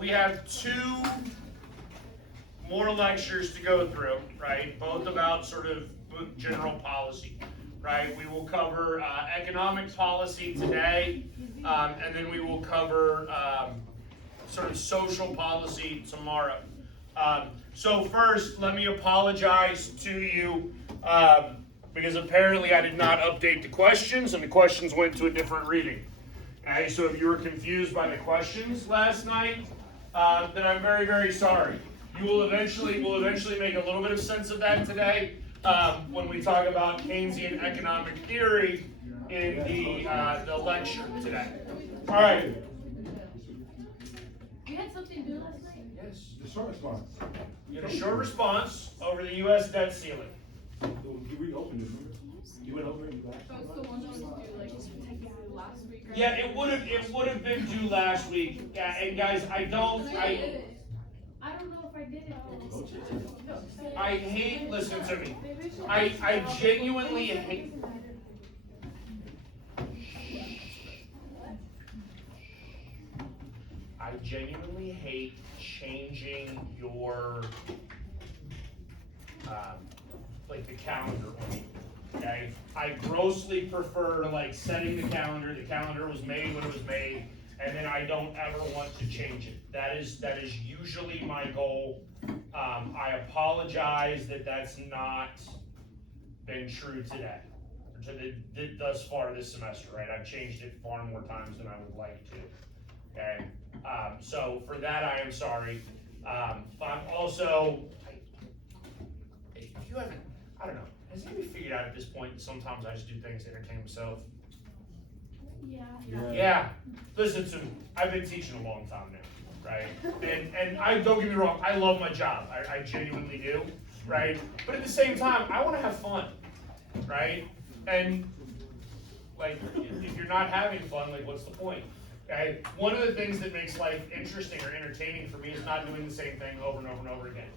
we have two more lectures to go through, right? Both about sort of general policy, right? We will cover economic policy today, and then we will cover sort of social policy tomorrow. So first, let me apologize to you because apparently I did not update the questions, and the questions went to a different reading. Okay, so if you were confused by the questions last night, then I'm very, very sorry. We'll eventually make a little bit of sense of that today when we talk about Keynesian economic theory in the lecture today. All right. You had something to do last night? Yes. The short response. You had a short response over the U.S. debt ceiling. We opened it, remember? You went over it last That was the one that was due like technically last week, right? Yeah, it would have been due last week. Yeah, and guys, I don't know if I did it. I hate, listen to me. I genuinely hate. I genuinely hate changing your like the calendar on you. Okay, I grossly prefer like setting the calendar. The calendar was made when it was made, and then I don't ever want to change it. That is usually my goal. I apologize that that's not been true today, thus far this semester. Right, I've changed it far more times than I would like to. Okay, so for that I am sorry. I'm also, if you haven't, I don't know. Has anybody figured out at this point that sometimes I just do things to entertain myself? Yeah. Listen to me. I've been teaching a long time now, right? And I don't get me wrong. I love my job. I genuinely do, right? But at the same time, I want to have fun, right? And like, if you're not having fun, like, what's the point? Okay. One of the things that makes life interesting or entertaining for me is not doing the same thing over and over and over again.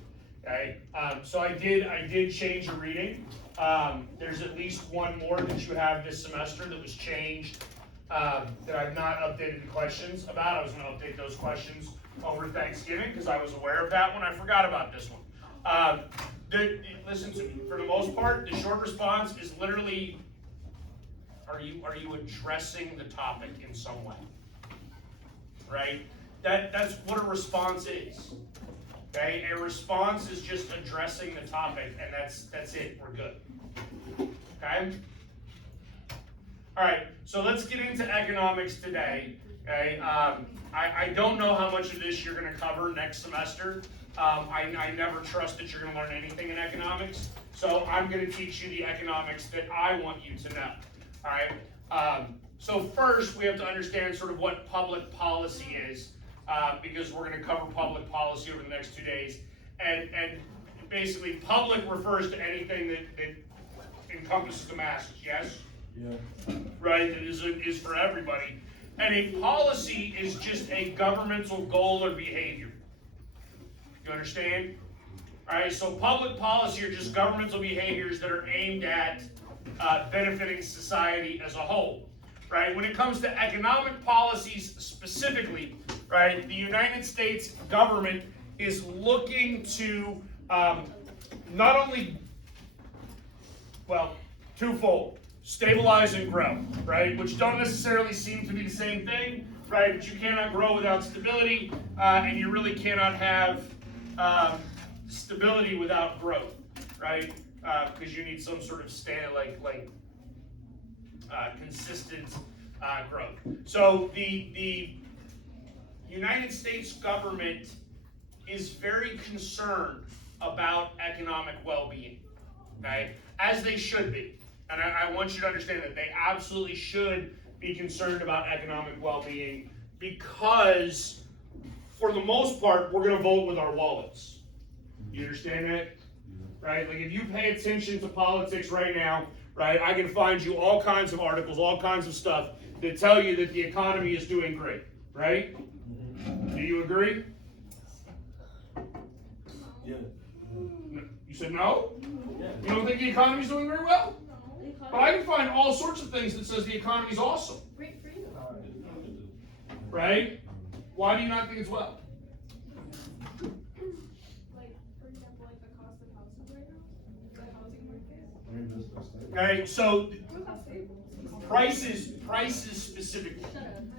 Okay, so I did change a reading. There's at least one more that you have this semester that was changed that I've not updated the questions about. I was going to update those questions over Thanksgiving because I was aware of that one. I forgot about this one. Listen to me. For the most part, the short response is literally, are you addressing the topic in some way? Right? That's what a response is. Okay, a response is just addressing the topic, and that's it. We're good. Okay. All right. So let's get into economics today. Okay. I don't know how much of this you're going to cover next semester. I never trust that you're going to learn anything in economics. So I'm going to teach you the economics that I want you to know. All right. So first, we have to understand sort of what public policy is. Because we're going to cover public policy over the next 2 days. And basically, public refers to anything that encompasses the masses, yes? Yeah. Right, that is for everybody. And a policy is just a governmental goal or behavior. You understand? All right, so public policy are just governmental behaviors that are aimed at benefiting society as a whole. Right, when it comes to economic policies specifically, right, the United States government is looking to not only, well, twofold, stabilize and grow, right, which don't necessarily seem to be the same thing, right, but you cannot grow without stability, and you really cannot have stability without growth, right, because you need some sort of consistent growth. So the United States government is very concerned about economic well-being, okay? As they should be. And I want you to understand that they absolutely should be concerned about economic well-being because, for the most part, we're going to vote with our wallets. You understand that? Right? Like, if you pay attention to politics right now, right, I can find you all kinds of articles, all kinds of stuff that tell you that the economy is doing great, right? Do you agree? Yeah. You said no? Yeah. You don't think the economy's doing very well? But I can find all sorts of things that says the economy's awesome. Great for you. Right? Why do you not think it's well? Like, for example, like the cost of houses right now, the housing market. I mean, that's stable. Okay, so What's that stable? prices specifically,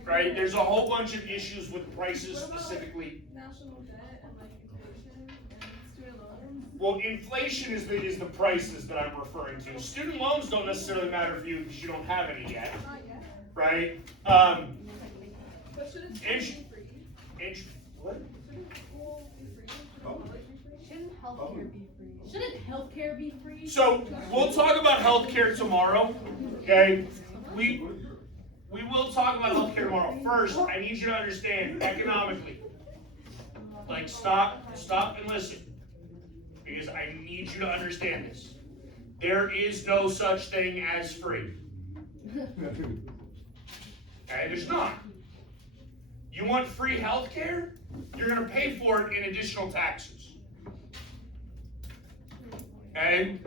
right? There's a whole bunch of issues with prices What about, like, specifically. national debt and like inflation and student loans? Well, inflation is the prices that I'm referring to. Student loans don't necessarily matter for you because you don't have any yet, Not yet. right? But shouldn't school Int- be free? What? Shouldn't school be free? Shouldn't Oh. college be free? Shouldn't healthcare be free? Shouldn't healthcare be free? So we'll talk about healthcare tomorrow, okay? We will talk about healthcare tomorrow. First, I need you to understand economically. Like stop and listen. Because I need you to understand this. There is no such thing as free. Okay, there's not. You want free healthcare? You're gonna pay for it in additional taxes. Okay?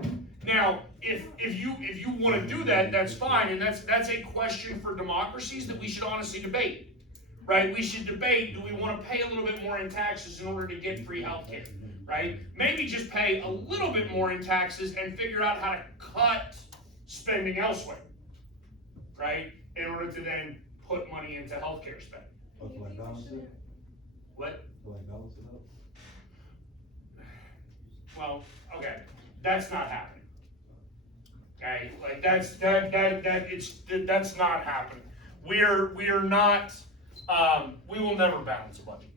Now, if you want to do that, that's fine, and that's a question for democracies that we should honestly debate. Right? We should debate, do we want to pay a little bit more in taxes in order to get free healthcare? Right? Maybe just pay a little bit more in taxes and figure out how to cut spending elsewhere. Right? In order to then put money into healthcare spending. Oh, to like balance it? What? To like balance it out? Well, okay, that's not happening. Okay, like that's not happening. We are not. We will never balance a budget.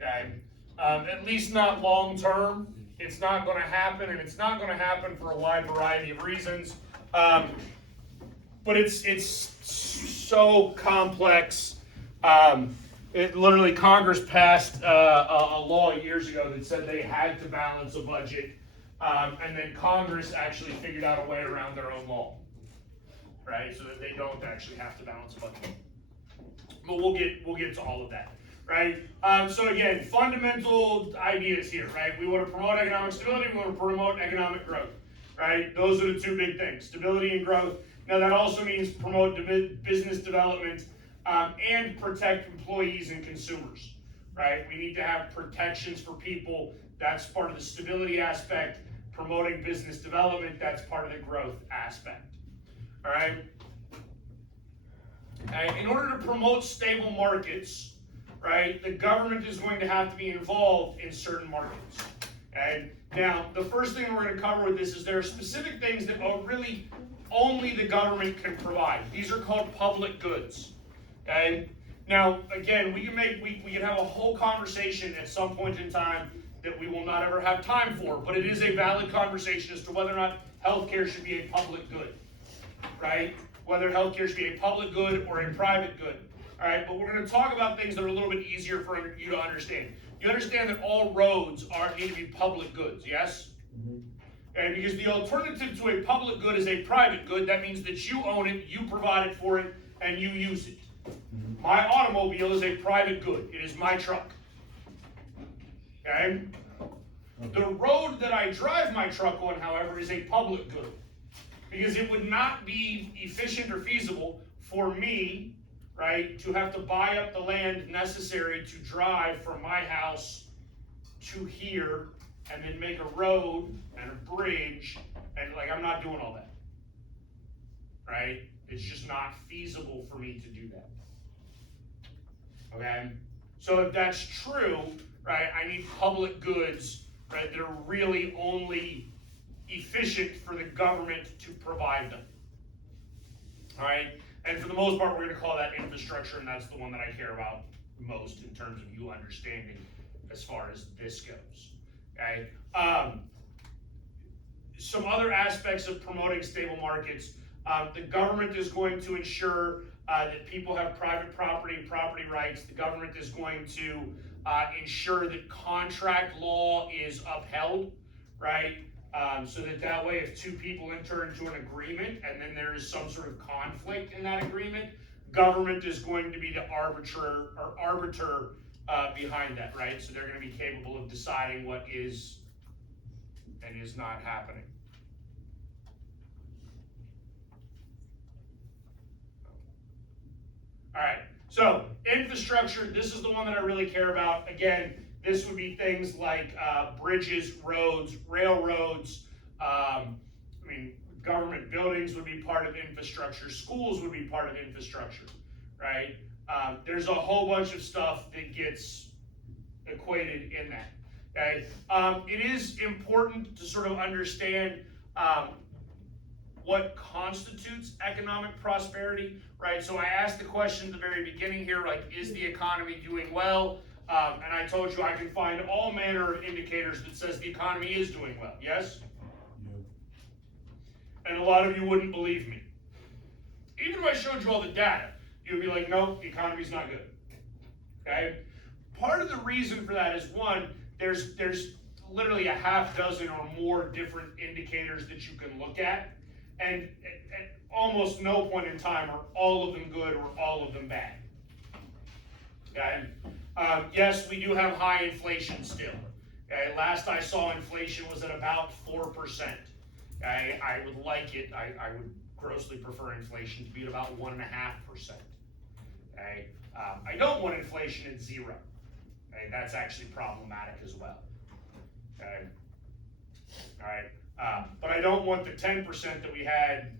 Okay, at least not long term. It's not going to happen, and it's not going to happen for a wide variety of reasons. But it's so complex. Literally, Congress passed a law years ago that said they had to balance a budget, and then Congress actually figured out a way around their own law, right? So that they don't actually have to balance a budget. But we'll get to all of that, right? So again, fundamental ideas here, right? We want to promote economic stability. We want to promote economic growth, right? Those are the two big things: stability and growth. Now that also means promote business development. And protect employees and consumers, right? We need to have protections for people. That's part of the stability aspect. Promoting business development, that's part of the growth aspect, all right? Okay, in order to promote stable markets, right, the government is going to have to be involved in certain markets, okay? Now, the first thing we're going to cover with this is there are specific things that are really only the government can provide. These are called public goods. Okay. Now, again, we can have a whole conversation at some point in time that we will not ever have time for, but it is a valid conversation as to whether or not healthcare should be a public good, right? Whether healthcare should be a public good or a private good. All right, but we're going to talk about things that are a little bit easier for you to understand. You understand that all roads need to be public goods, yes? Mm-hmm. And because the alternative to a public good is a private good, that means that you own it, you provided for it, and you use it. My automobile is a private good. It is my truck. Okay? The road that I drive my truck on, however, is a public good. Because it would not be efficient or feasible for me, right, to have to buy up the land necessary to drive from my house to here and then make a road and a bridge, and like I'm not doing all that. Right? It's just not feasible for me to do that. Okay? So if that's true, right, I need public goods, right, that are really only efficient for the government to provide them. All right? And for the most part, we're going to call that infrastructure, and that's the one that I care about most in terms of you understanding as far as this goes. Okay? Some other aspects of promoting stable markets. The government is going to ensure that people have private property and property rights. The government is going to ensure that contract law is upheld, right? So that way if two people enter into an agreement and then there is some sort of conflict in that agreement, government is going to be the arbiter behind that, right? So they're going to be capable of deciding what is and is not happening. All right, so infrastructure, this is the one that I really care about. Again, This would be things like bridges, roads, railroads. Government buildings would be part of infrastructure. Schools would be part of infrastructure, right? There's a whole bunch of stuff that gets equated in that. Okay? It is important to sort of understand what constitutes economic prosperity, right? So I asked the question at the very beginning here, like, is the economy doing well? And I told you I can find all manner of indicators that says the economy is doing well, yes? And a lot of you wouldn't believe me. Even if I showed you all the data, you'd be like, no, the economy's not good, okay? Part of the reason for that is, one, there's literally a half dozen or more different indicators that you can look at, and at almost no point in time are all of them good or all of them bad, okay? Yes, we do have high inflation still. Okay? Last I saw, inflation was at about 4%. I would like it, I would grossly prefer inflation to be at about 1.5%. Okay? I don't want inflation at 0. Okay? That's actually problematic as well. Okay? All right. But I don't want the 10% that we had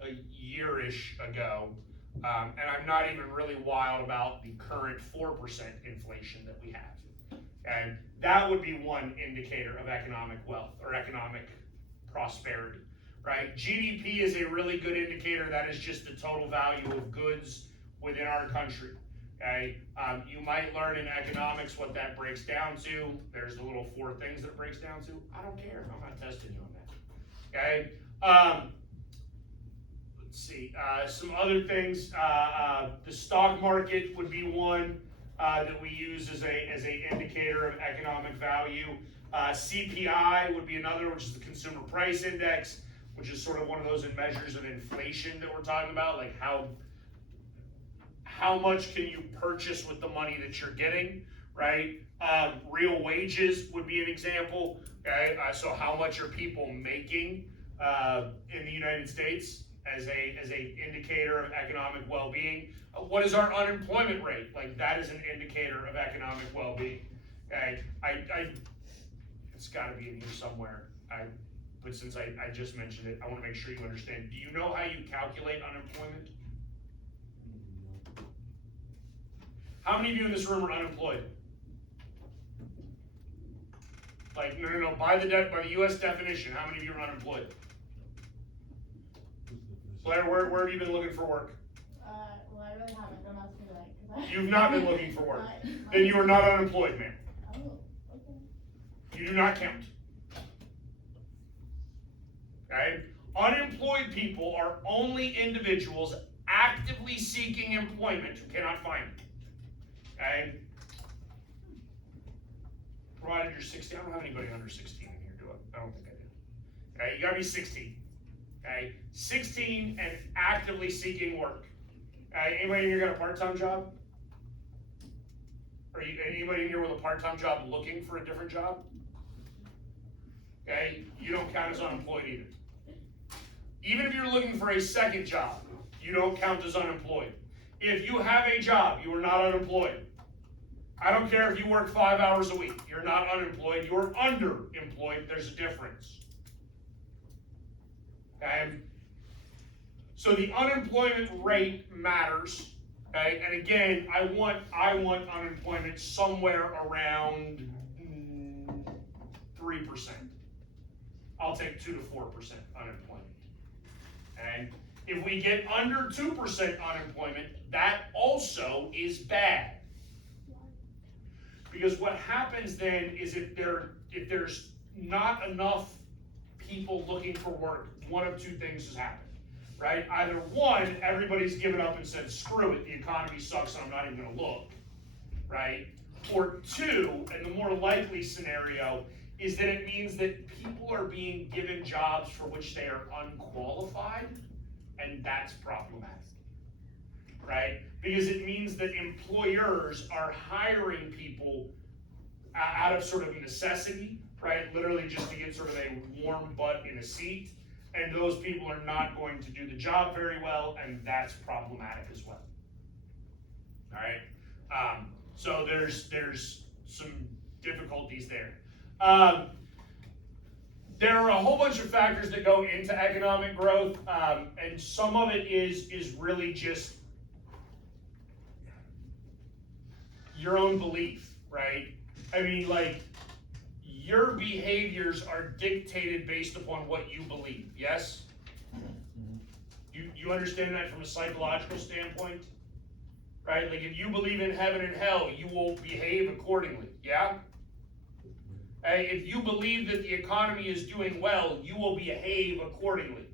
a year-ish ago. And I'm not even really wild about the current 4% inflation that we have. And that would be one indicator of economic wealth or economic prosperity, right? GDP is a really good indicator. That is just the total value of goods within our country, okay? You might learn in economics what that breaks down to. There's the little 4 things that it breaks down to. I don't care, I'm not testing you on that, okay? Let's see, some other things. The stock market would be one that we use as a indicator of economic value. CPI would be another, which is the Consumer Price Index, which is sort of one of those measures of inflation that we're talking about, like how much can you purchase with the money that you're getting, right? Real wages would be an example, okay? So how much are people making in the United States as a indicator of economic well-being? What is our unemployment rate? Like, that is an indicator of economic well-being, okay? It's got to be in here somewhere. But since I just mentioned it, I want to make sure you understand. Do you know how you calculate unemployment? How many of you in this room are unemployed? Like, no. By the U.S. definition, how many of you are unemployed? Blair, where have you been looking for work? Well, I really haven't. Don't ask me that. You've not been looking for work. Then you are not unemployed, ma'am. Oh, okay. You do not count. Okay? Unemployed people are only individuals actively seeking employment who cannot find it. Okay? Provided you're 16. I don't have anybody under 16 in here, do I? I don't think I do. Okay, you gotta be 16. Okay? 16 and actively seeking work. Okay? Anybody in here got a part-time job? Or anybody in here with a part-time job looking for a different job? Okay? You don't count as unemployed either. Even if you're looking for a second job, you don't count as unemployed. If you have a job, you are not unemployed. I don't care if you work 5 hours a week. You're not unemployed. You're underemployed. There's a difference. Okay? So the unemployment rate matters. Okay? And again, I want unemployment somewhere around 3%. I'll take 2 to 4% unemployment. And if we get under 2% unemployment, that also is bad. Because what happens then is if there's not enough people looking for work, one of 2 things has happened, right? Either one, everybody's given up and said, screw it, the economy sucks and I'm not even gonna look, right? Or 2, and the more likely scenario, is that it means that people are being given jobs for which they are unqualified, and that's problematic, right? Because it means that employers are hiring people out of sort of necessity, right? Literally just to get sort of a warm butt in a seat, and those people are not going to do the job very well, and that's problematic as well. All right? So there's some difficulties there. There are a whole bunch of factors that go into economic growth, and some of it is really just your own belief, right? I mean, like, your behaviors are dictated based upon what you believe, yes? You understand that from a psychological standpoint? Right? Like, if you believe in heaven and hell, you will behave accordingly, yeah? If you believe that the economy is doing well, you will behave accordingly.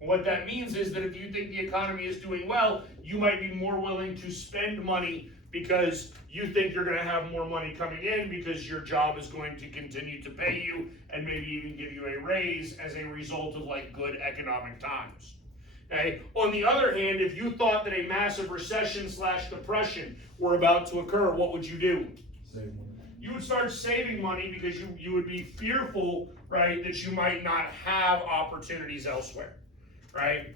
What that means is that if you think the economy is doing well, you might be more willing to spend money because you think you're going to have more money coming in because your job is going to continue to pay you and maybe even give you a raise as a result of like good economic times. Okay? On the other hand, if you thought that a massive recession / depression were about to occur, what would you do? Save money. You would start saving money because you would be fearful, right, that you might not have opportunities elsewhere, right?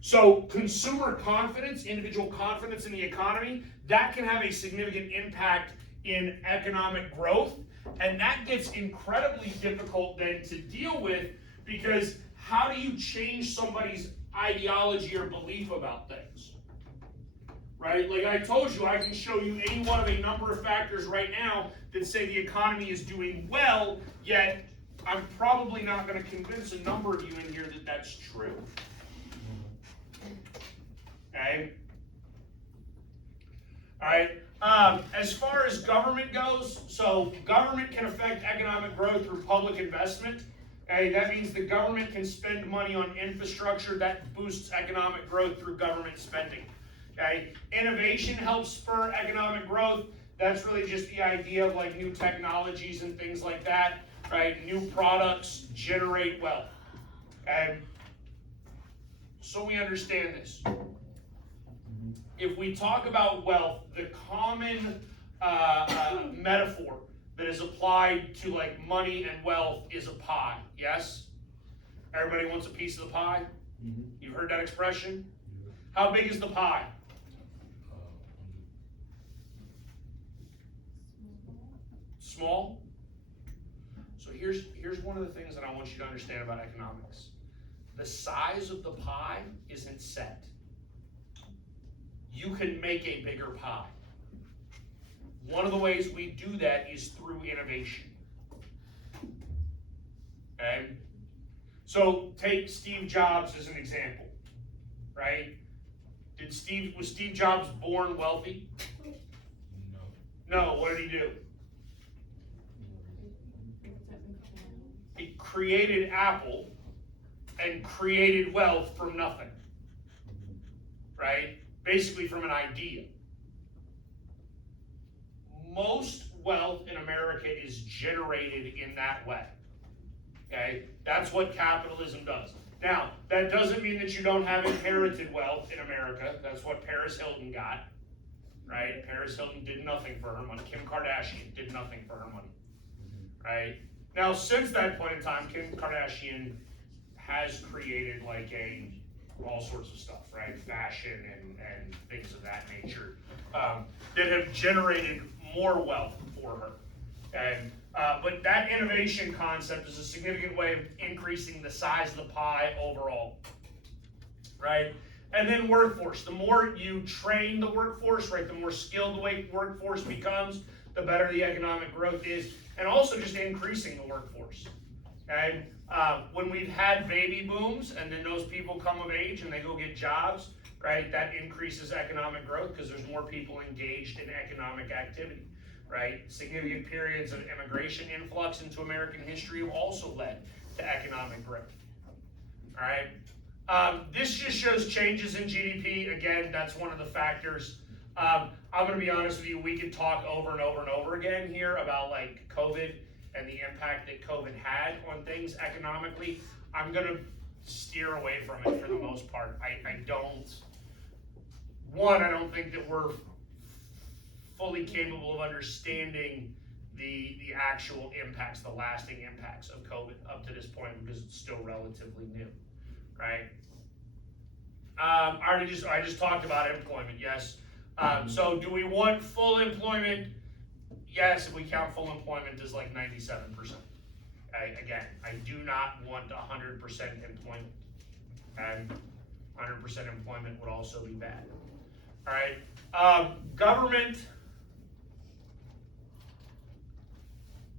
So consumer confidence, individual confidence in the economy, that can have a significant impact in economic growth, and that gets incredibly difficult then to deal with because how do you change somebody's ideology or belief about things? Right? Like I told you, I can show you any one of a number of factors right now that say the economy is doing well, yet I'm probably not going to convince a number of you in here that that's true. Okay? All right. As far as government goes, so government can affect economic growth through public investment. Okay? That means the government can spend money on infrastructure that boosts economic growth through government spending. Okay? Innovation helps spur economic growth. That's really just the idea of like new technologies and things like that, right? New products generate wealth. Okay? So we understand this. If we talk about wealth, the common metaphor that is applied to like money and wealth is a pie, yes? Everybody wants a piece of the pie? You've heard that expression? How big is the pie? Small? So here's one of the things that I want you to understand about economics. The size of the pie isn't set. You can make a bigger pie. One of the ways we do that is through innovation. Okay? So take Steve Jobs as an example, right? Was Steve Jobs born wealthy? No, what did he do? He created Apple and created wealth from nothing, right? Basically from an idea. Most wealth in America is generated in that way, okay? That's what capitalism does. Now, that doesn't mean that you don't have inherited wealth in America. That's what Paris Hilton got, right? Paris Hilton did nothing for her money. Kim Kardashian did nothing for her money, right? Now, since that point in time, Kim Kardashian has created like all sorts of stuff, right? Fashion and things of that nature that have generated more wealth for her. And but that innovation concept is a significant way of increasing the size of the pie overall, right? And then workforce. The more you train the workforce, right, the more skilled the workforce becomes, the better the economic growth is, and also just increasing the workforce. Okay? When we've had baby booms and then those people come of age and they go get jobs, right, that increases economic growth because there's more people engaged in economic activity, right? Significant periods of immigration influx into American history have also led to economic growth. All right? This just shows changes in GDP. Again, that's one of the factors. I'm going to be honest with you, we could talk over and over and over again here about like COVID and the impact that COVID had on things economically. I'm going to steer away from it for the most part. I don't think that we're fully capable of understanding the actual impacts, the lasting impacts of COVID up to this point because it's still relatively new, right? I just talked about employment, yes. So do we want full employment? yes, if we count full employment as like 97%. Again, I do not want 100% employment. And 100% employment would also be bad. All right, government.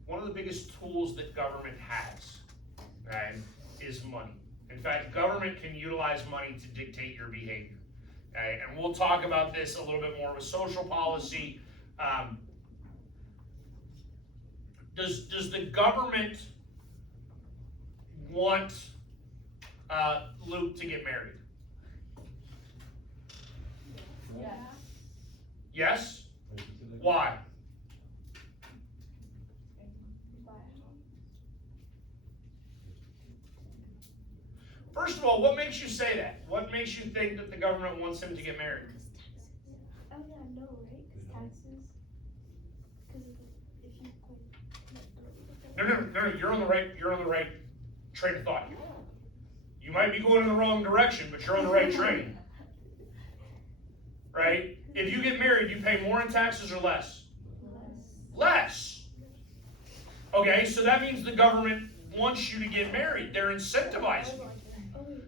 One of the biggest tools that government has, okay, is money. In fact, government can utilize money to dictate your behavior. Okay? And we'll talk about this a little bit more with social policy. Does the government want Luke to get married? Yes. Yes? Why? First of all, what makes you say that? What makes you think that the government wants him to get married? Oh yeah, no, right? Because taxes. Because if you No, you're on the right train of thought here. You might be going in the wrong direction, but you're on the right train. Right? If you get married, you pay more in taxes or less? Less. Okay, so that means the government wants you to get married. They're incentivizing you.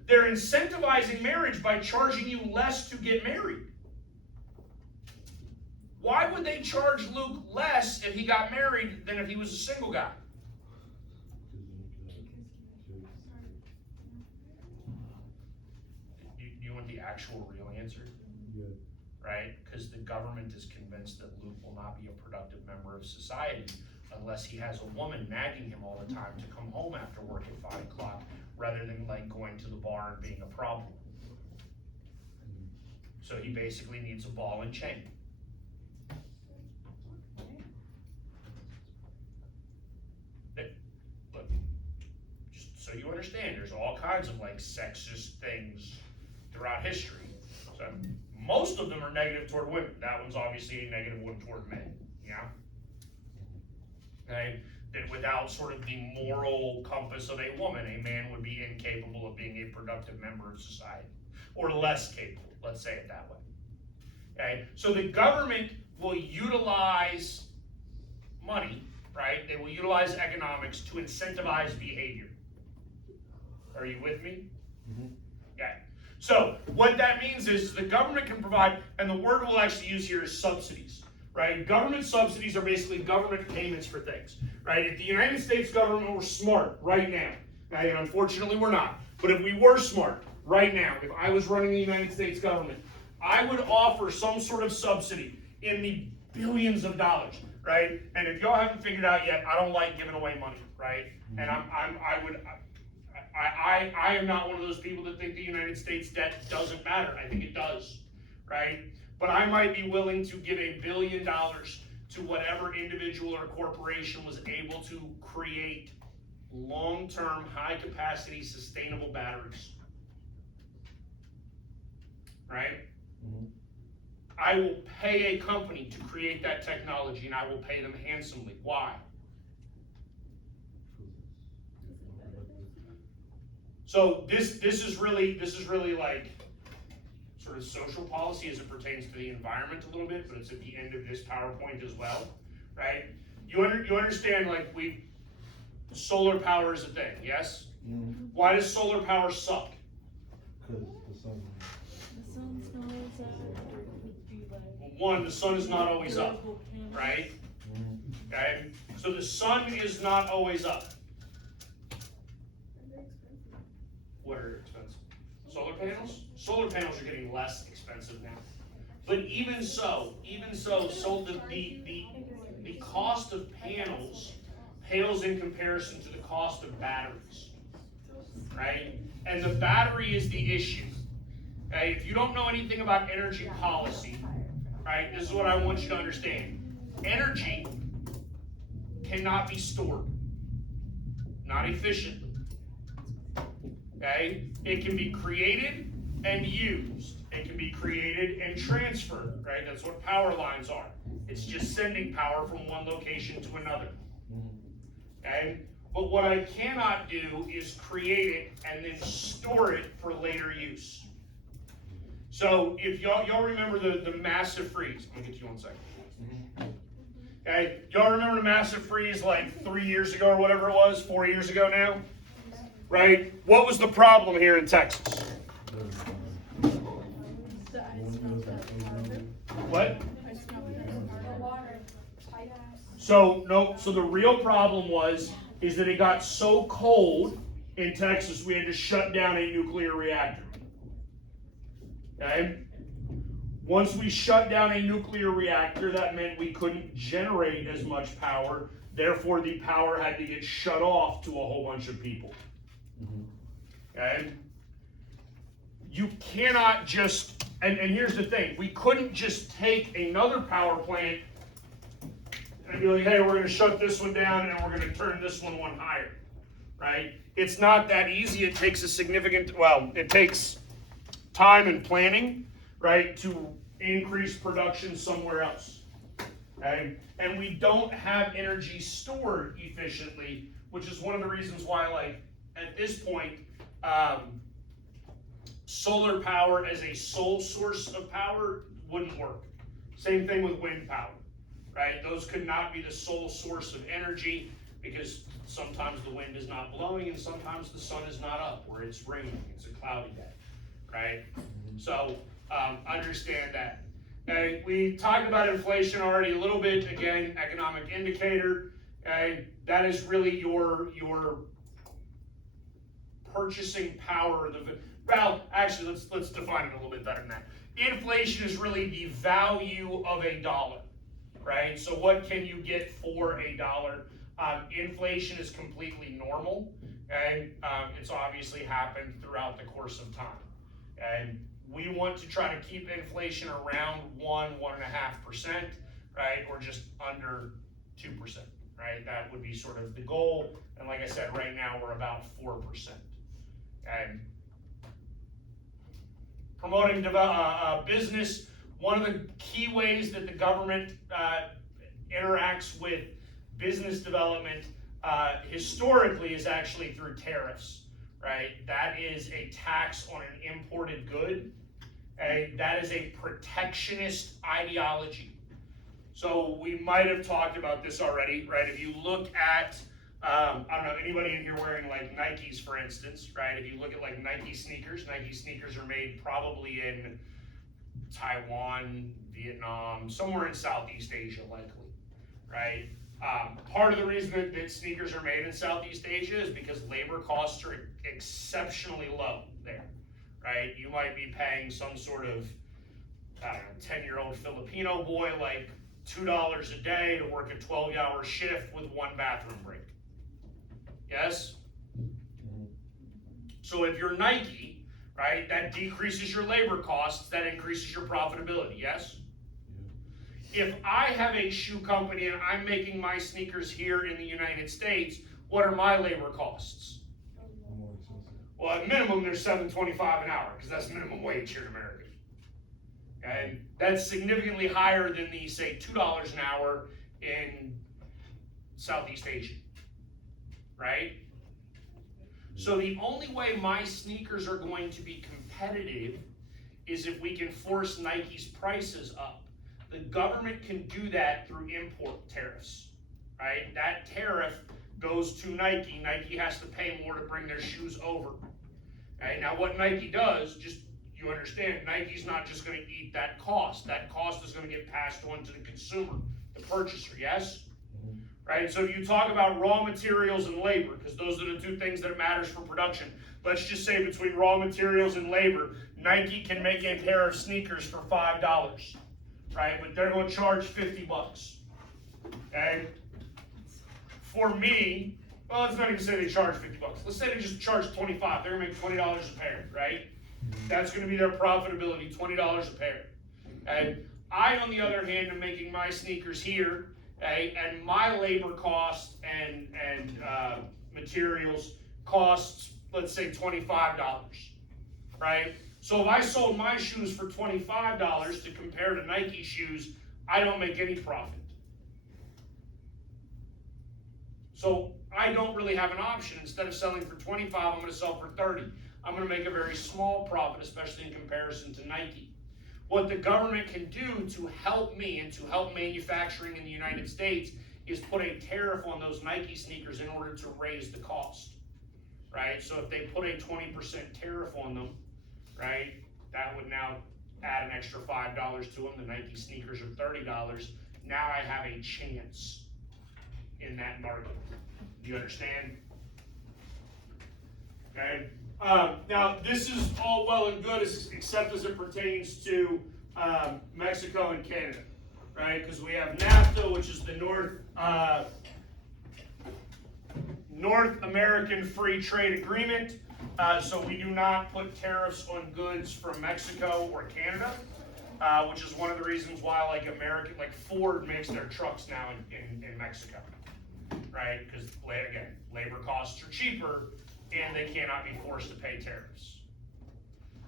They're incentivizing marriage by charging you less to get married. Why would they charge Luke less if he got married than if he was a single guy? You want the actual real answer? Yeah. Right? Because the government is convinced that Luke will not be a productive member of society unless he has a woman nagging him all the time to come home after work at 5 o'clock rather than like going to the bar and being a problem. So he basically needs a ball and chain. Look, just so you understand, there's all kinds of like sexist things throughout history. So most of them are negative toward women. That one's obviously a negative one toward men. Yeah. Okay. That without sort of the moral compass of a woman, a man would be incapable of being a productive member of society, or less capable. Let's say it that way. Okay. So the government will utilize money, right? They will utilize economics to incentivize behavior. Are you with me? Mm-hmm. Okay. So what that means is the government can provide, and the word we'll actually use here is subsidies, right? Government subsidies are basically government payments for things, right? If the United States government were smart right now, okay, and unfortunately we're not, but if we were smart right now, if I was running the United States government, I would offer some sort of subsidy in the billions of dollars, right? And if y'all haven't figured out yet, I don't like giving away money, right? And I am not one of those people that think the United States debt doesn't matter. I think it does, right? But I might be willing to give $1 billion to whatever individual or corporation was able to create long-term, high-capacity, sustainable batteries, right? Mm-hmm. I will pay a company to create that technology, and I will pay them handsomely. Why? So this is really like sort of social policy as it pertains to the environment a little bit, but it's at the end of this PowerPoint as well, right? You understand, like, solar power is a thing, yes? Mm-hmm. Why does solar power suck? Because the sun. The sun's not always up. Would be like One, the sun is not always up, right? Mm-hmm. Okay, so the sun is not always up. What are expensive? Solar panels? Solar panels are getting less expensive now. But even so, the cost of panels pales in comparison to the cost of batteries, right? And the battery is the issue. Okay, if you don't know anything about energy policy, right, this is what I want you to understand. Energy cannot be stored, not efficiently. Okay? It can be created and used. It can be created and transferred, right? That's what power lines are. It's just sending power from one location to another. Okay? But what I cannot do is create it and then store it for later use. So if y'all remember the massive freeze, let me get to you 1 second. Okay, Okay, y'all remember the massive freeze like 3 years ago or whatever it was, 4 years ago now? Right? What was the problem here in Texas? The ice melted. What? Ice The melted. water, pipes. So the real problem is that it got so cold in Texas we had to shut down a nuclear reactor. Okay? Once we shut down a nuclear reactor, that meant we couldn't generate as much power. Therefore, the power had to get shut off to a whole bunch of people. Okay? You cannot just, and here's the thing, we couldn't just take another power plant and be like, hey, we're going to shut this one down and we're going to turn this one higher, right? It's not that easy. It takes it takes time and planning, right, to increase production somewhere else, okay? And we don't have energy stored efficiently, which is one of the reasons why, like, at this point, solar power as a sole source of power wouldn't work. Same thing with wind power, right? Those could not be the sole source of energy because sometimes the wind is not blowing and sometimes the sun is not up or it's raining, it's a cloudy day, right? So understand that. Okay, we talked about inflation already a little bit. Again, economic indicator. Okay, that is really your purchasing power. Well, actually, let's define it a little bit better than that. Inflation is really the value of a dollar, right? So what can you get for a dollar? Inflation is completely normal, and it's obviously happened throughout the course of time. And we want to try to keep inflation around 1.5%, right? Or just under 2%, right? That would be sort of the goal. And like I said, right now we're about 4%. And promoting business, one of the key ways that the government interacts with business development historically is actually through tariffs, right? That is a tax on an imported good. That is a protectionist ideology. So we might have talked about this already, right? If you look at, I don't know, anybody in here wearing like Nikes, for instance, right? If you look at like Nike sneakers are made probably in Taiwan, Vietnam, somewhere in Southeast Asia, likely, right? Part of the reason that sneakers are made in Southeast Asia is because labor costs are exceptionally low there, right? You might be paying some sort of, I don't know, 10-year-old Filipino boy like $2 a day to work a 12-hour shift with one bathroom break. Yes? So if you're Nike, right, that decreases your labor costs, that increases your profitability, yes? If I have a shoe company and I'm making my sneakers here in the United States, what are my labor costs? Well, at minimum, they're $7.25 an hour because that's minimum wage here in America. And that's significantly higher than the, say, $2 an hour in Southeast Asia, right? So the only way my sneakers are going to be competitive is if we can force Nike's prices up. The government can do that through import tariffs, right? That tariff goes to Nike. Nike has to pay more to bring their shoes over. Okay? Now what Nike does, just you understand, Nike's not just going to eat that cost. That cost is going to get passed on to the consumer, the purchaser, yes? Right? So if you talk about raw materials and labor, because those are the two things that matters for production, let's just say between raw materials and labor, Nike can make a pair of sneakers for $5. Right, but they're going to charge $50. Okay? For me, well, let's not even say they charge $50. Let's say they just charge $25. They're going to make $20 a pair, right? That's going to be their profitability, $20 a pair. And I, on the other hand, am making my sneakers here, okay, and my labor costs and materials costs, let's say $25, right? So if I sold my shoes for $25 to compare to Nike shoes, I don't make any profit. So I don't really have an option. Instead of selling for $25, I'm going to sell for $30. I'm going to make a very small profit, especially in comparison to Nike. What the government can do to help me and to help manufacturing in the United States is put a tariff on those Nike sneakers in order to raise the cost, right? So if they put a 20% tariff on them, right, that would now add an extra $5 to them. The Nike sneakers are $30. Now I have a chance in that market. Do you understand? Okay. Now, this is all well and good, except as it pertains to Mexico and Canada, right? Because we have NAFTA, which is the North American Free Trade Agreement. So we do not put tariffs on goods from Mexico or Canada, which is one of the reasons why, like Ford makes their trucks now in Mexico, right? Because again, labor costs are cheaper, and they cannot be forced to pay tariffs.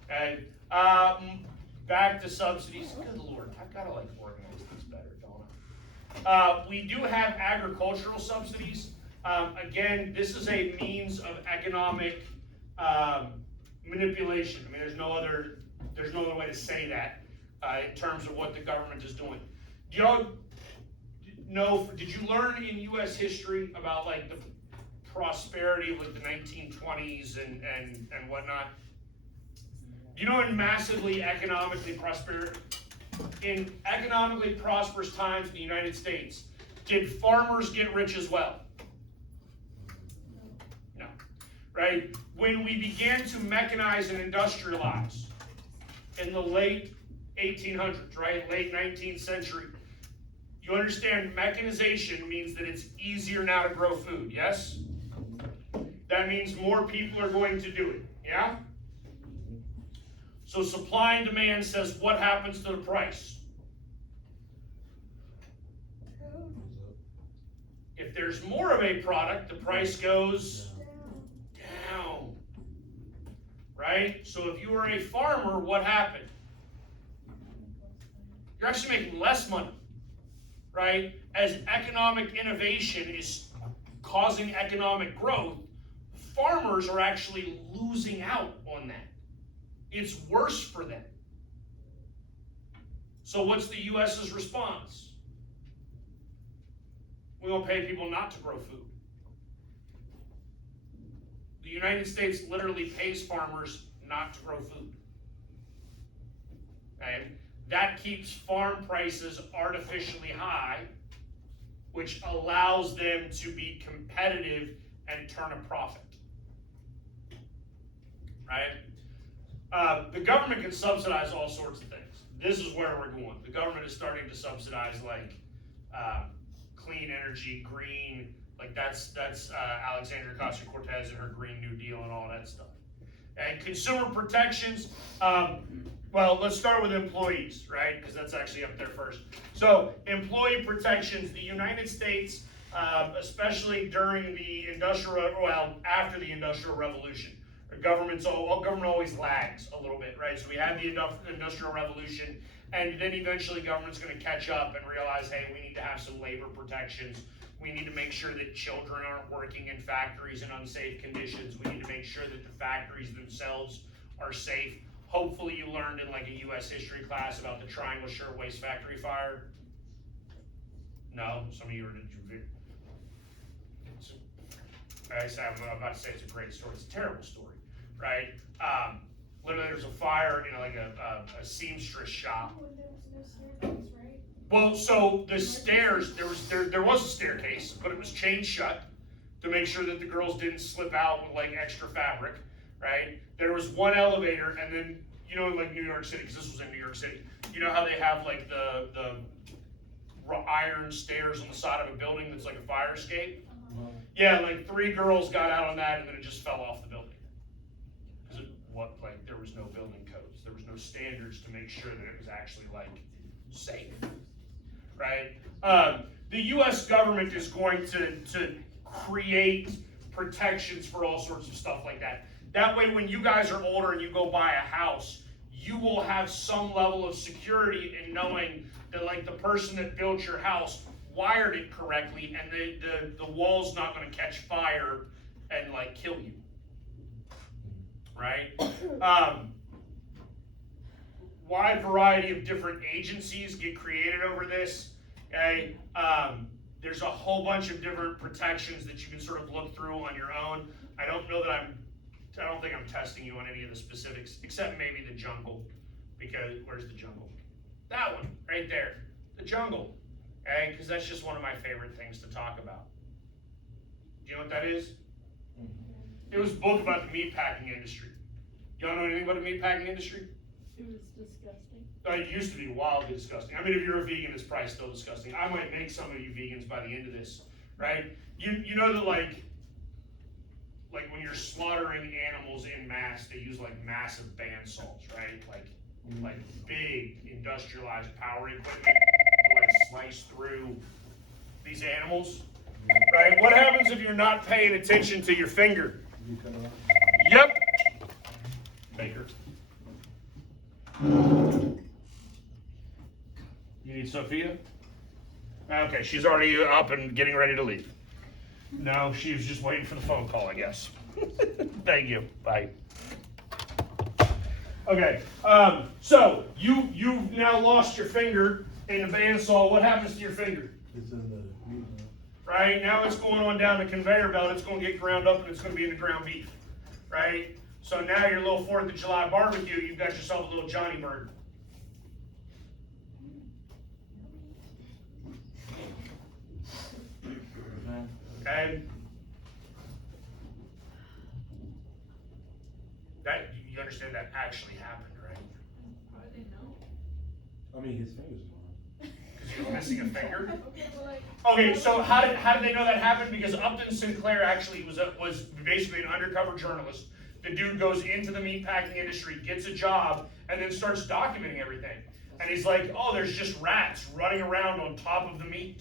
And back to subsidies. Good Lord, I've got to like organize this better, don't I? We do have agricultural subsidies. Again, this is a means of economic manipulation. I mean, there's no other way to say that in terms of what the government is doing. Do y'all know? Did you learn in U.S. history about like the prosperity of like the 1920s and whatnot? You know, in economically prosperous times in the United States, did farmers get rich as well? No. Right? When we began to mechanize and industrialize in the late 1800s, right? Late 19th century, you understand mechanization means that it's easier now to grow food, yes? That means more people are going to do it, yeah? So supply and demand says what happens to the price? If there's more of a product, the price goes down, right? So if you were a farmer, what happened? You're actually making less money, right? As economic innovation is causing economic growth, farmers are actually losing out on that. It's worse for them. So what's the U.S.'s response? We won't pay people not to grow food. The United States literally pays farmers not to grow food. Okay? That keeps farm prices artificially high, which allows them to be competitive and turn a profit. Right? The government can subsidize all sorts of things. This is where we're going. The government is starting to subsidize like clean energy, green, like that's Alexandria Ocasio-Cortez and her Green New Deal and all that stuff. And consumer protections, well, let's start with employees, right? Because that's actually up there first. So employee protections, the United States, especially during the after the Industrial Revolution, government always lags a little bit, right? So we had the Industrial Revolution, and then eventually government's going to catch up and realize, hey, we need to have some labor protections. We need to make sure that children aren't working in factories in unsafe conditions. We need to make sure that the factories themselves are safe. Hopefully you learned in like a U.S. history class about the Triangle Shirtwaist Factory fire. No? Some of you are... I'm about to say it's a great story. It's a terrible story. Right? Literally, there's a fire in like a seamstress shop. When there was no staircase, right? Well, so the stairs, there was a staircase, but it was chained shut to make sure that the girls didn't slip out with like extra fabric, right? There was one elevator, and then, you know, in like New York City, because this was in New York City, you know how they have like the iron stairs on the side of a building that's like a fire escape? Yeah, like 3 girls got out on that, and then it just fell off the building. Because there was no building codes. There was no standards to make sure that it was actually like safe, right? The U.S. government is going to create protections for all sorts of stuff like that. That way, when you guys are older and you go buy a house, you will have some level of security in knowing that like the person that built your house wired it correctly, and the wall's not going to catch fire and like kill you, right? wide variety of different agencies get created over this. Okay, there's a whole bunch of different protections that you can sort of look through on your own. I don't think I'm testing you on any of the specifics, except maybe the jungle, because where's the jungle? That one right there, the jungle. Okay, because that's just one of my favorite things to talk about. Do you know what that is? It was a book about the meatpacking industry. Y'all know anything about the meatpacking industry? It was disgusting. It used to be wildly disgusting. I mean, if you're a vegan, it's probably still disgusting. I might make some of you vegans by the end of this, right? You know that like when you're slaughtering animals in mass, they use like massive band saws, right? Like big industrialized power equipment to like slice through these animals, right? What happens if you're not paying attention to your finger? You cut it off? Yep. Baker. You need Sophia? Okay, she's already up and getting ready to leave. No, she was just waiting for the phone call, I guess. Thank you. Bye. Okay, so you've now lost your finger in the bandsaw. What happens to your finger? It's in the meat now. Right, now it's going on down the conveyor belt. It's going to get ground up and it's going to be in the ground beef. Right? So now your little 4th of July barbecue, you've got yourself a little Johnny Bird. Okay? That, you understand that actually happened, right? How did they know? I mean, his finger's gone. Because he was missing a finger. Okay, well, like, Okay, so how did they know that happened? Because Upton Sinclair actually was basically an undercover journalist. The dude goes into the meatpacking industry, gets a job, and then starts documenting everything. And he's like, oh, there's just rats running around on top of the meat.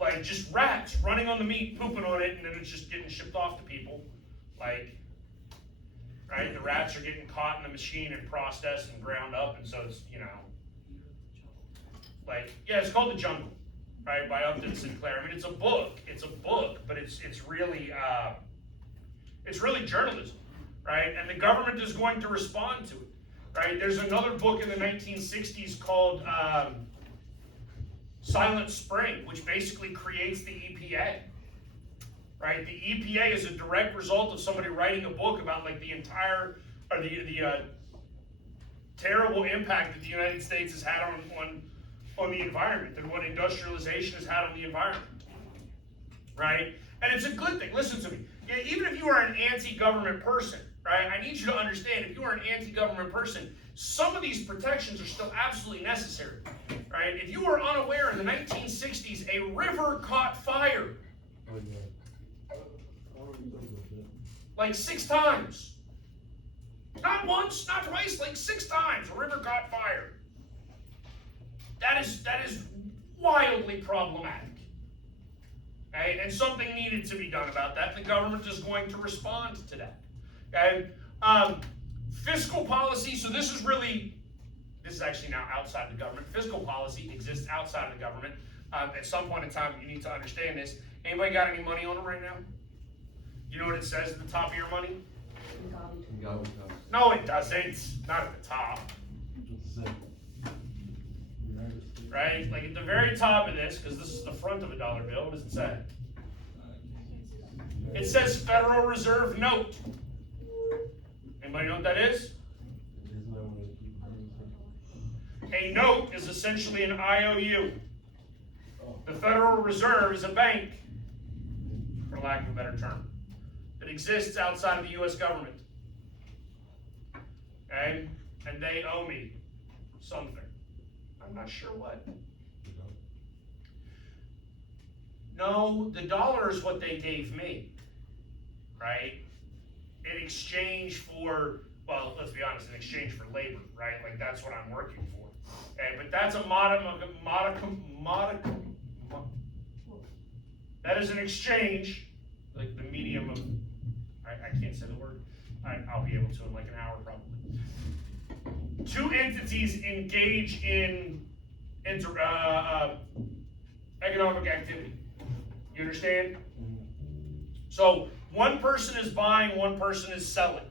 Like, just rats running on the meat, pooping on it, and then it's just getting shipped off to people. Like, right, the rats are getting caught in the machine and processed and ground up, and so it's, you know, like, yeah, it's called The Jungle, right, by Upton Sinclair. I mean, it's a book, but it's really journalism, right? And the government is going to respond to it, right? There's another book in the 1960s called Silent Spring, which basically creates the EPA, right? The EPA is a direct result of somebody writing a book about like the entire, or the terrible impact that the United States has had on the environment and what industrialization has had on the environment, right? And it's a good thing. Listen to me. Yeah, even if you are an anti-government person, right? I need you to understand, if you are an anti-government person, some of these protections are still absolutely necessary, right? If you are unaware, in the 1960s, a river caught fire. Oh, yeah. I don't know about that. Like 6 times. Not once, not twice, like 6 times. A river caught fire. That is wildly problematic. Okay? And something needed to be done about that. The government is going to respond to that. Okay? Fiscal policy, so this is actually now outside the government. Fiscal policy exists outside of the government. At some point in time, you need to understand this. Anybody got any money on them right now? You know what it says at the top of your money? No, it doesn't. Not at the top. What's that? Right? Like at the very top of this, because this is the front of a dollar bill, what does it say? It says Federal Reserve Note. Anybody know what that is? Isn't that what it keeps? A note is essentially an IOU. Oh. The Federal Reserve is a bank, for lack of a better term, that exists outside of the U.S. government. Okay? And they owe me something. I'm not sure what. No, the dollar is what they gave me, right? In exchange for, well, let's be honest, in exchange for labor, right? Like that's what I'm working for. Okay, but that's a modicum, that is an exchange, like the medium of, I can't say the word. I'll be able to in like an hour probably. 2 entities engage in economic activity. You understand? So one person is buying, one person is selling.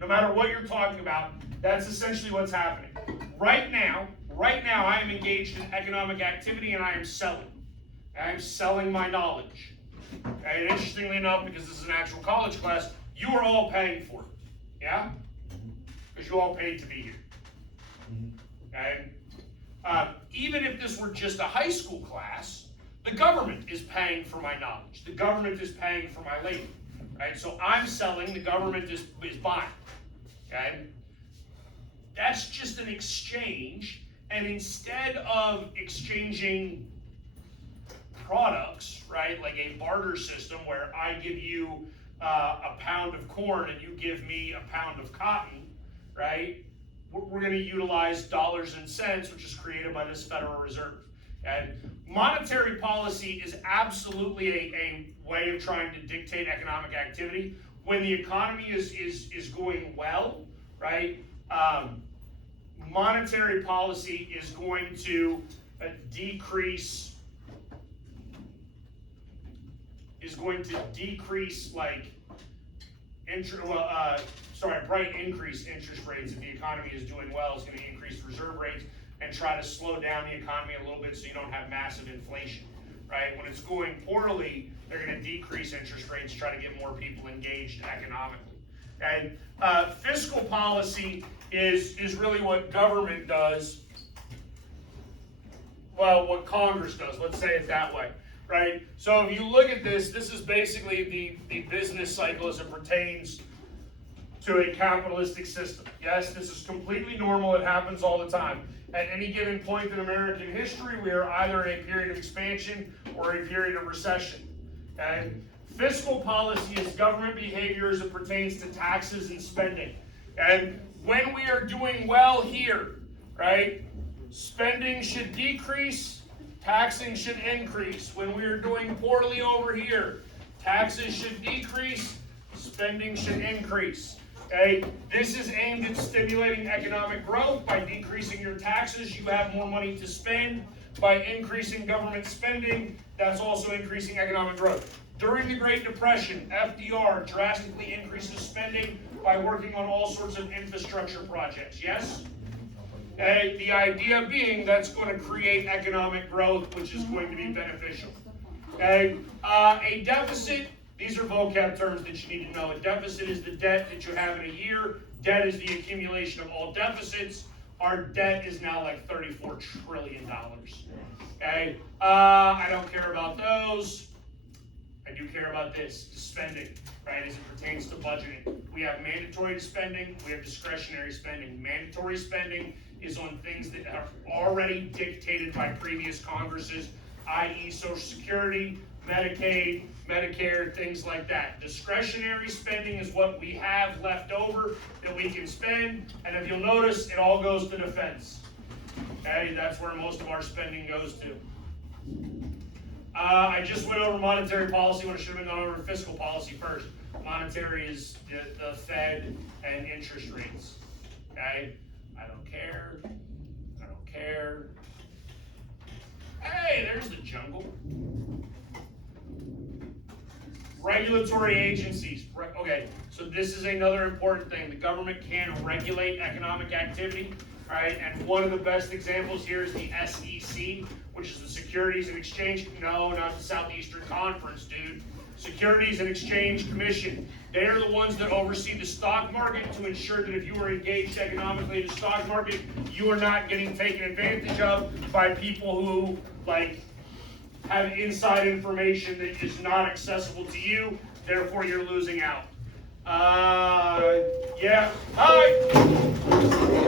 No matter what you're talking about, that's essentially what's happening. Right now, I am engaged in economic activity and I am selling. I am selling my knowledge. And interestingly enough, because this is an actual college class, you are all paying for it. Yeah? Because you all paid to be here. Okay? Even if this were just a high school class, the government is paying for my knowledge. The government is paying for my labor. Right? So I'm selling, the government is buying. Okay? That's just an exchange, and instead of exchanging products, right, like a barter system where I give you a pound of corn and you give me a pound of cotton, right, we're going to utilize dollars and cents, which is created by this Federal Reserve. And monetary policy is absolutely a way of trying to dictate economic activity. When the economy is going well, right, monetary policy is going to decrease like increase interest rates. If the economy is doing well, it's going to increase reserve rates and try to slow down the economy a little bit so you don't have massive inflation, right? When it's going poorly, they're going to decrease interest rates, try to get more people engaged economically. And fiscal policy is really what government does. Well, what Congress does, let's say it that way, right? So if you look at this, this is basically the business cycle as it pertains to a capitalistic system. Yes, this is completely normal. It happens all the time. At any given point in American history, we are either in a period of expansion or a period of recession. And fiscal policy is government behavior as it pertains to taxes and spending. And when we are doing well here, right, spending should decrease, taxing should increase. When we are doing poorly over here, taxes should decrease, spending should increase. Okay? This is aimed at stimulating economic growth. By decreasing your taxes, you have more money to spend. By increasing government spending, that's also increasing economic growth. During the Great Depression, FDR drastically increases spending by working on all sorts of infrastructure projects. Yes? Okay? The idea being that's going to create economic growth, which is going to be beneficial. Okay? A deficit, these are vocab terms that you need to know. A deficit is the debt that you have in a year. Debt is the accumulation of all deficits. Our debt is now like $34 trillion. Okay? I don't care about those. I do care about this, spending, right, as it pertains to budgeting. We have mandatory spending, we have discretionary spending. Mandatory spending is on things that are already dictated by previous Congresses, i.e. Social Security, Medicaid, Medicare, things like that. Discretionary spending is what we have left over that we can spend, and if you'll notice, it all goes to defense. Okay, that's where most of our spending goes to. I just went over monetary policy when I should have been going over fiscal policy first. Monetary is the Fed and interest rates. Okay? I don't care. I don't care. Hey, there's the jungle. Regulatory agencies. Okay, so this is another important thing. The government can regulate economic activity. All right, and one of the best examples here is the SEC, which is the Securities and Exchange. No, not the Southeastern Conference, dude. Securities and Exchange Commission. They are the ones that oversee the stock market to ensure that if you are engaged economically in the stock market, you are not getting taken advantage of by people who, like, have inside information that is not accessible to you. Therefore, you're losing out. Yeah. Hi.